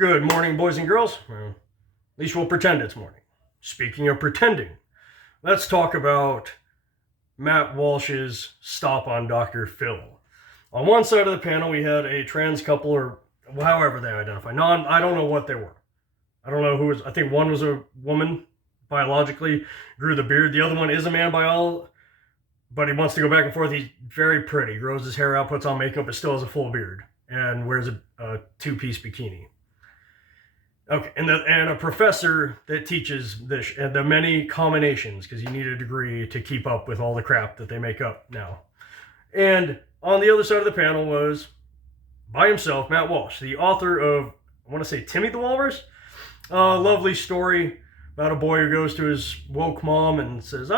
Good morning, boys and girls. Well, at least we'll pretend it's morning. Speaking of pretending, let's talk about Matt Walsh's stop on Dr. Phil. On one side of the panel, we had a trans couple, or however they identify. I don't know what they were. I don't know who was. I think one was a woman, biologically, grew the beard. The other one is a man but he wants to go back and forth. He's very pretty, grows his hair out, puts on makeup, but still has a full beard, and wears a two-piece bikini. Okay, and a professor that teaches this, and the many combinations, because you need a degree to keep up with all the crap that they make up now. And on the other side of the panel was, by himself, Matt Walsh, the author of, I want to say, Timmy the Walrus? Lovely story about a boy who goes to his woke mom and says,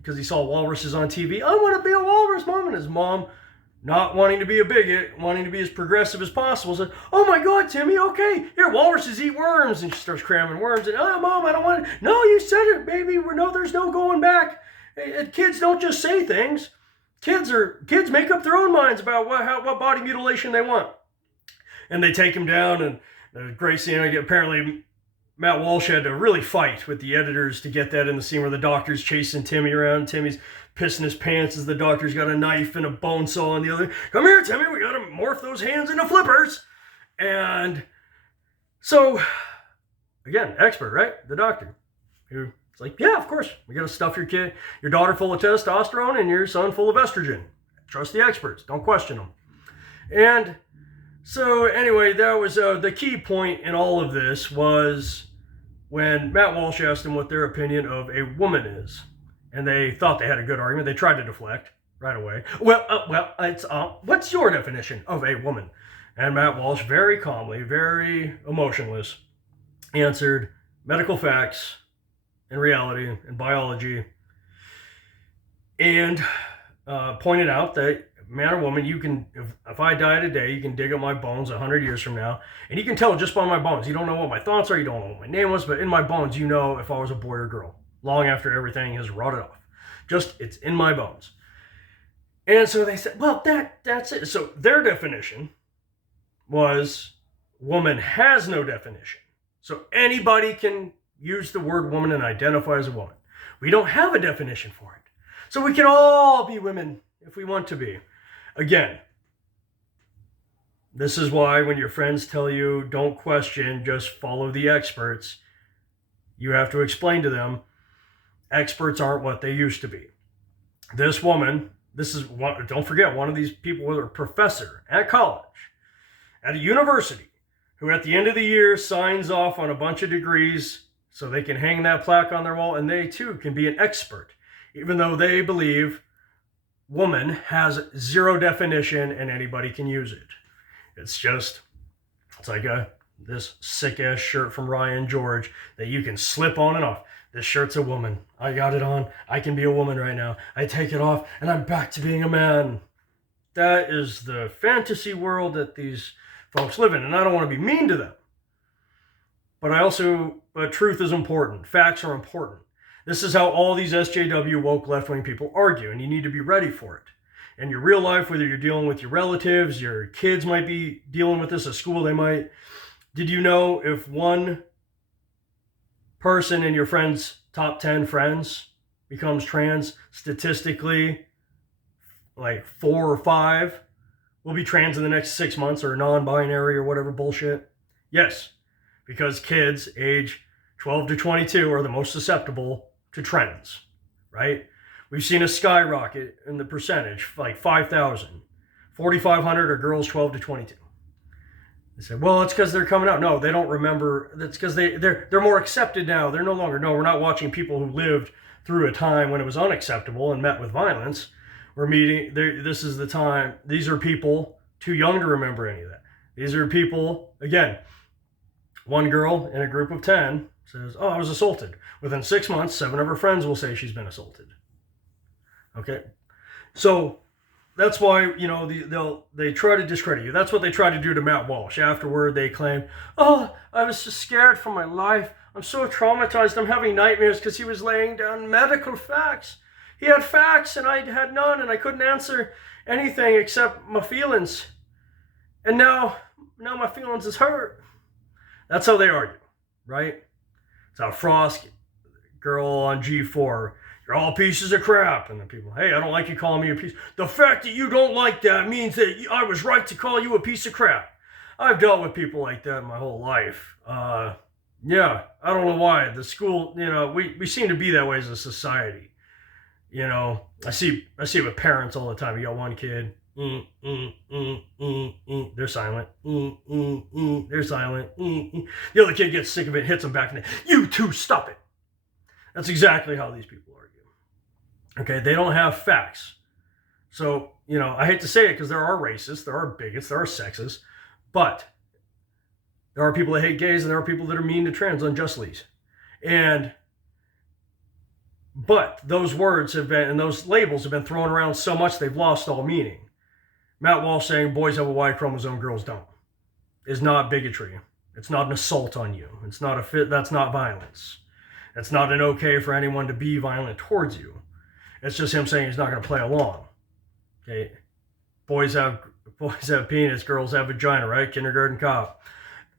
because he saw walruses on TV, I want to be a walrus, Mom. And his mom, not wanting to be a bigot, wanting to be as progressive as possible, said, oh my God, Timmy, okay, here, walruses eat worms. And she starts cramming worms. And, oh, Mom, I don't want to. No, you said it, baby. There's no going back. Kids don't just say things. Kids make up their own minds about what body mutilation they want. And they take him down, and the great scene, apparently Matt Walsh had to really fight with the editors to get that in the scene where the doctor's chasing Timmy around. Timmy's pissing his pants as the doctor's got a knife and a bone saw on the other. Come here, Timmy, we gotta morph those hands into flippers. And so, again, expert, right? The doctor. It's like, yeah, of course, we gotta stuff your daughter full of testosterone and your son full of estrogen. Trust the experts, don't question them. And so anyway, that was the key point in all of this was when Matt Walsh asked them what their opinion of a woman is. And they thought they had a good argument. They tried to deflect right away. It's what's your definition of a woman? And Matt Walsh, very calmly, very emotionless, answered medical facts and reality and biology, and pointed out that man or woman, you can, if I die today, you can dig up my bones 100 years from now, and you can tell just by my bones. You don't know what my thoughts are, you don't know what my name was, but in my bones, you know if I was a boy or girl, long after everything has rotted off. It's in my bones. And so they said, well, that's it. So their definition was woman has no definition. So anybody can use the word woman and identify as a woman. We don't have a definition for it. So we can all be women if we want to be. Again, this is why when your friends tell you don't question, just follow the experts, you have to explain to them experts aren't what they used to be. This woman, don't forget, one of these people was a professor at college, at a university, who at the end of the year signs off on a bunch of degrees so they can hang that plaque on their wall, and they too can be an expert, even though they believe woman has zero definition and anybody can use it. It's like this sick-ass shirt from Ryan George that you can slip on and off. This shirt's a woman. I got it on. I can be a woman right now. I take it off and I'm back to being a man. That is the fantasy world that these folks live in, and I don't want to be mean to them. But truth is important. Facts are important. This is how all these SJW woke left-wing people argue, and you need to be ready for it. In your real life, whether you're dealing with your relatives, your kids might be dealing with this at school, they might. Did you know if one person in your friend's top 10 friends becomes trans, statistically, like 4 or 5 will be trans in the next 6 months, or non-binary or whatever bullshit? Yes, because kids age 12 to 22 are the most susceptible to trends, right? We've seen a skyrocket in the percentage, like 5,000. 4,500 are girls 12 to 22. They say, well, it's because they're coming out. No, they don't remember. That's because they're more accepted now. They're no longer, no, we're not watching people who lived through a time when it was unacceptable and met with violence. This is the time. These are people too young to remember any of that. These are people, again, one girl in a group of 10 says, oh, I was assaulted. Within 6 months, 7 of her friends will say she's been assaulted. Okay? So that's why, they try to discredit you. That's what they tried to do to Matt Walsh. Afterward, they claimed, oh, I was just scared for my life. I'm so traumatized. I'm having nightmares because he was laying down medical facts. He had facts and I had none, and I couldn't answer anything except my feelings. And now my feelings is hurt. That's how they argue, right? It's how Frost, girl on G4, you're all pieces of crap. And then people, hey, I don't like you calling me a piece. The fact that you don't like that means that I was right to call you a piece of crap. I've dealt with people like that my whole life. Yeah, I don't know why. The school, we seem to be that way as a society. I see it with parents all the time. You got one kid, they're silent. They're silent. The other kid gets sick of it, hits them back in the head. You two, stop it. That's exactly how these people argue. Okay, they don't have facts. So, I hate to say it because there are racists, there are bigots, there are sexists, but there are people that hate gays and there are people that are mean to trans unjustly. But those words have been, and those labels have been thrown around so much they've lost all meaning. Matt Walsh saying boys have a Y chromosome, girls don't, is not bigotry. It's not an assault on you. It's not that's not violence. It's not an okay for anyone to be violent towards you. It's just him saying he's not going to play along. Okay, boys have penis, girls have vagina, right? Kindergarten cop.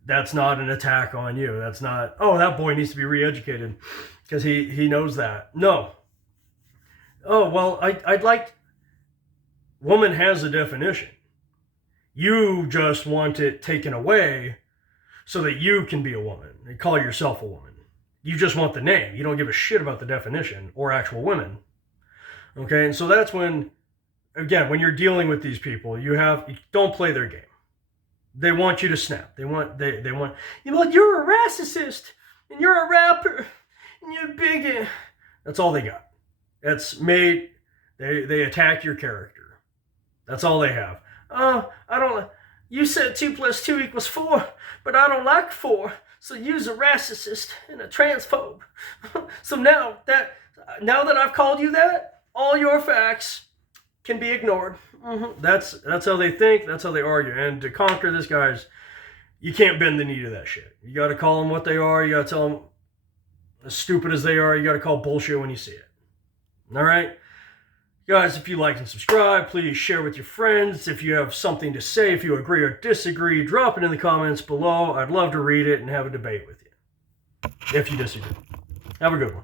That's not an attack on you. That's not, oh, that boy needs to be re-educated because he knows that. No. Oh, well, I'd like, woman has a definition. You just want it taken away so that you can be a woman and call yourself a woman. You just want the name. You don't give a shit about the definition or actual women. Okay, and so that's when, again, when you're dealing with these people, you don't play their game. They want you to snap. They want, you're a racist, and you're a rapper, and you're a bigot. That's all they got. They attack your character. That's all they have. You said 2 + 2 = 4, but I don't like 4, so you're a racist and a transphobe. So now that I've called you that, all your facts can be ignored. That's how they think. That's how they argue. And to conquer this, guys, you can't bend the knee to that shit. You got to call them what they are. You got to tell them, as stupid as they are, you got to call bullshit when you see it. All right? Guys, if you like and subscribe, please share with your friends. If you have something to say, if you agree or disagree, drop it in the comments below. I'd love to read it and have a debate with you if you disagree. Have a good one.